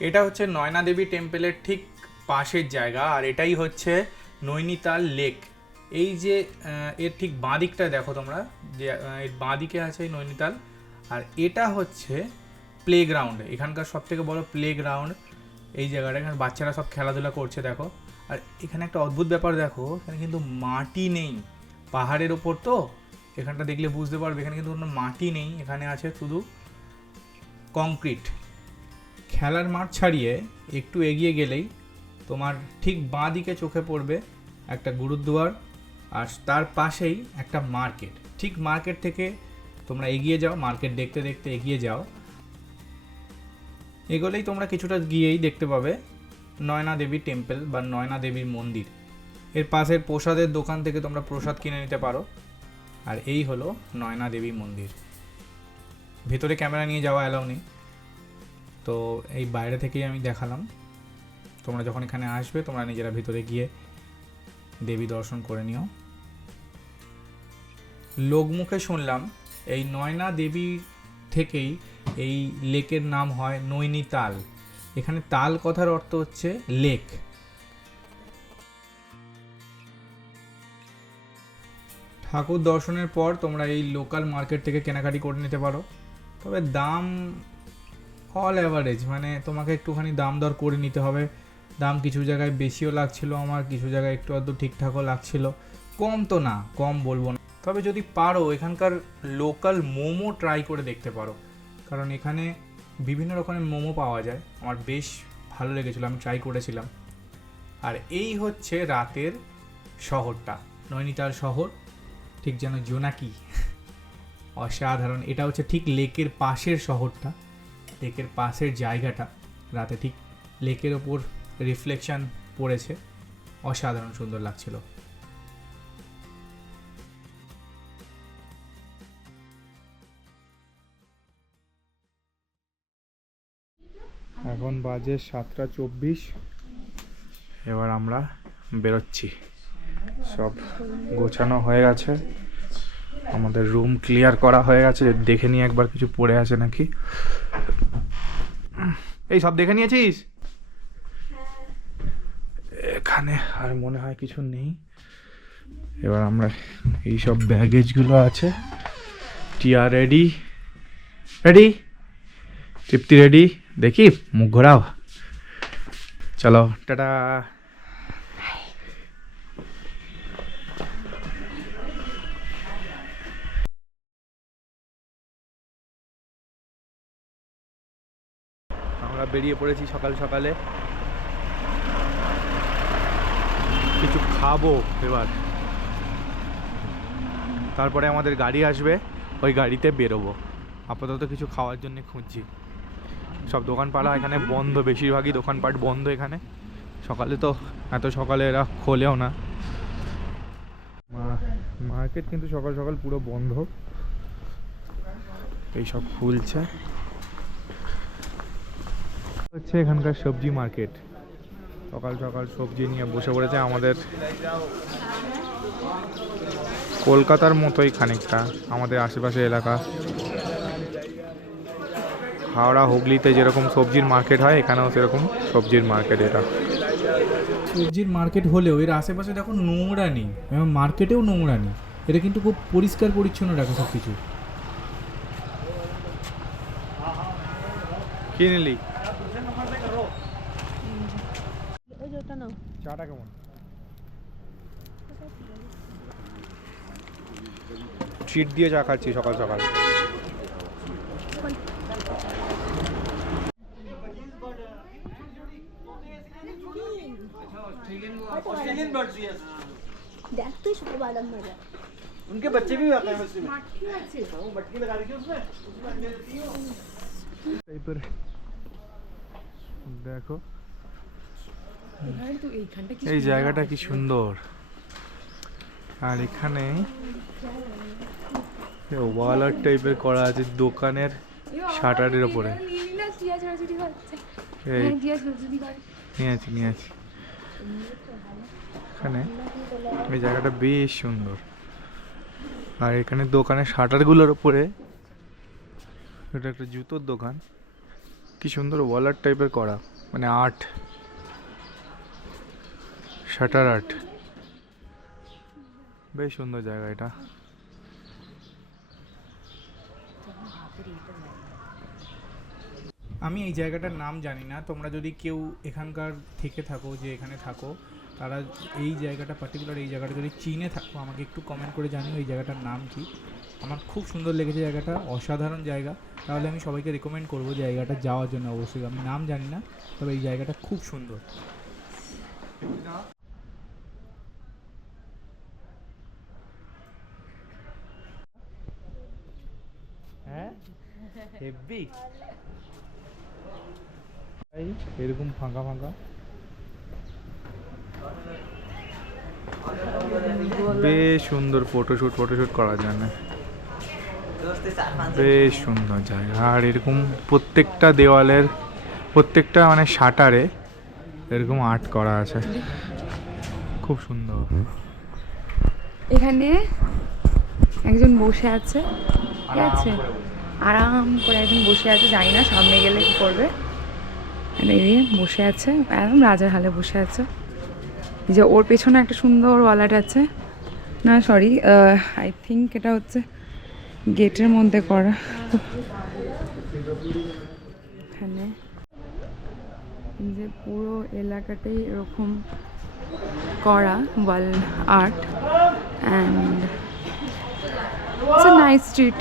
এটা হচ্ছে নয়না দেবী টেম্পলের ঠিক পাশের জায়গা, আর এটাই হচ্ছে নৈনিতাল লেক। এই যে এর ঠিক বাঁ দিকটা দেখো তোমরা, যে এর বাঁ দিকে আছে এই নৈনিতাল, আর এটা হচ্ছে প্লেগ্রাউন্ড, এখানকার সব থেকে বড় প্লেগ্রাউন্ড এই জায়গাটা। এখানে বাচ্চারা সব খেলাধুলা করছে দেখো। আর এখানে একটা অদ্ভুত ব্যাপার দেখো, এখানে কিন্তু মাটি নেই, পাহাড়ের ওপর তো, এখানটা দেখলে বুঝতে পারবে এখানে কিন্তু কোনো মাটি নেই, এখানে আছে শুধু কংক্রিট। খেলার মাঠ ছাড়িয়ে একটু এগিয়ে গেলেই তোমার ঠিক বাঁ দিকে চোখে পড়বে একটা গুরুদ্বার, আর তার পাশেই একটা মার্কেট। ঠিক মার্কেট থেকে তোমরা এগিয়ে যাও, মার্কেট দেখতে দেখতে এগিয়ে যাও, এগোলেই তোমরা কিছুটা গিয়েই দেখতে পাবে নয়না দেবী টেম্পল বা নয়না দেবীর মন্দির। এর পাশের প্রসাদের দোকান থেকে তোমরা প্রসাদ কিনে নিতে পারো। আর এই হলো নয়না দেবী মন্দির। ভেতরে ক্যামেরা নিয়ে যাওয়া অ্যালাউ নেই, তো এই বাইরে থেকেই আমি দেখালাম। তোমরা যখন এখানে আসবে তোমরা নিজেরা ভিতরে গিয়ে দেবী দর্শন করে নিও। লোকমুখে শুনলাম এই নয়না দেবী থেকেই এই লেকের নাম হয় নৈনিতাল। এখানে তাল কথার অর্থ হচ্ছে লেক। ঠাকুর দর্শনের পর তোমরা এই লোকাল মার্কেট থেকে কেনাকাটি করে নিতে পারো, তবে দাম অল অ্যাভারেজ, মানে তোমাকে একটুখানি দাম দর করে নিতে হবে। দাম কিছু জায়গায় বেশিও লাগছিল আমার, কিছু জায়গায় একটু আধটু ঠিকঠাকও লাগছিল, কম তো না, কম বলবো না। তবে যদি পারো এখানকার লোকাল মোমো ট্রাই করে দেখতে পারো, কারণ এখানে বিভিন্ন রকমের মোমো পাওয়া যায়, আমার বেশ ভালো লেগেছিলো, আমি ট্রাই করেছিলাম। আর এই হচ্ছে রাতের শহরটা, নৈনিতাল শহর, ঠিক যেন জোনাকি, অসাধারণ। এটা হচ্ছে ঠিক লেকের পাশের শহরটা, লেকের পাশের জায়গাটা, রাতে ঠিক লেকের ওপর রিফ্লেকশন পড়েছে, অসাধারণ সুন্দর লাগছিল। এখন বাজে 7:24, এবার আমরা বেরোচ্ছি। সব গোছানো হয়ে গেছে, আমাদের রুম ক্লিয়ার করা হয়ে গেছে, দেখে নিয়ে একবার কিছু পড়ে আছে নাকি। এই সব দেখে নিয়েছিস? এখানে আর মনে হয় কিছু নেই। এবার আমরা এই সব ব্যাগেজগুলো আছে, টিয়া রেডি, রেডি, তৃপ্তি রেডি, দেখি মুখ ঘোরাও, চলো টাটা। আমরা বেরিয়ে পড়েছি সকাল সকালে, কিছু খাবো এবার, তারপরে আমাদের গাড়ি আসবে, ওই গাড়িতে বেরোবো। আপাতত কিছু খাওয়ার জন্য খুঁজছি, সব দোকানপাড়া এখানে বন্ধ, বেশিরভাগই দোকানপাট বন্ধ এখানে। সকালে তো এত সকালে এরা খোলেও না, মার্কেট কিন্তু সকাল সকাল পুরো বন্ধ, এইসব খুলছে। হচ্ছে এখানকার সবজি মার্কেট, সকাল সকাল সবজি নিয়ে বসে পড়েছে। আমাদের কলকাতার মতোই খানিকটা আমাদের আশেপাশে এলাকা, হাওড়া হুগলিতে যেরকম সবজির মার্কেট হয় এখানেও সেরকম সবজির মার্কেট। এটা সবজির মার্কেট হলেও এর আশেপাশে দেখো নোংরা নেই, এবং মার্কেটেও নোংরা নেই, এটা কিন্তু খুব পরিষ্কার পরিচ্ছন্ন রাখে সব কিছু। কি নিলি? চাটা কেমন? ট্রিট দিয়ে চা খাচ্ছি সকাল সকাল। उनके बच्चे भी आते हैं उसमें, वो मटकी लगा रखी है उसमें দেখো এই জায়গাটা কি সুন্দর, আর এখানে ওয়াল আর্ট টাইপের করা আছে দোকানের শাটারের ওপরে। নিয়েছি এখানে, এই জায়গাটা বেশ সুন্দর। আর এখানে দোকানের শাটারগুলোর ওপরে, এটা একটা জুতোর দোকান, কি সুন্দর ওয়ালার টাইপের করা, মানে আর্ট, শাটার আর্ট। বেশ সুন্দর জায়গা এটা। আমি এই জায়গাটার নাম জানি না, তোমরা যদি কেউ এখানকার থেকে থাকো, যে এখানে থাকো, তারা এই জায়গাটা পার্টিকুলার, এই জায়গাটা যদি চিনে থাকো আমাকে একটু কমেন্ট করে জানিও এই জায়গাটার নাম কি। আমার খুব সুন্দর লেগেছে জায়গাটা, অসাধারণ জায়গা। তাহলে আমি সবাইকে রেকমেন্ড করবো জায়গাটা যাওয়ার জন্য। অবশ্যই আমি নাম জানি না, তবে এই জায়গাটা খুব সুন্দর। হ্যাঁ হেভি, এরকম ফাঁকা ফাঁকা, বেশ সুন্দর ফটোশুট করার জন্য বেশ সুন্দর জায়গা। আর এরকম প্রত্যেকটা দেওয়ালের, প্রত্যেকটা মানে শাটারে এরকম আর্ট করা আছে, খুব সুন্দর। এখানে একজন বসে আছে, ঠিক আছে, আরাম করে একজন বসে আছে, জানি না সামনে গেলে কি করবে। এই বসে আছে, একদম রাজার হালে বসে আছে। যে ওর পেছনে একটা সুন্দর ওয়ালেট আছে, না সরি, আই থিঙ্ক এটা হচ্ছে গেটের মধ্যে করা। এখানে যে পুরো এলাকাটাই এরকম করা wall art, and it's a nice street.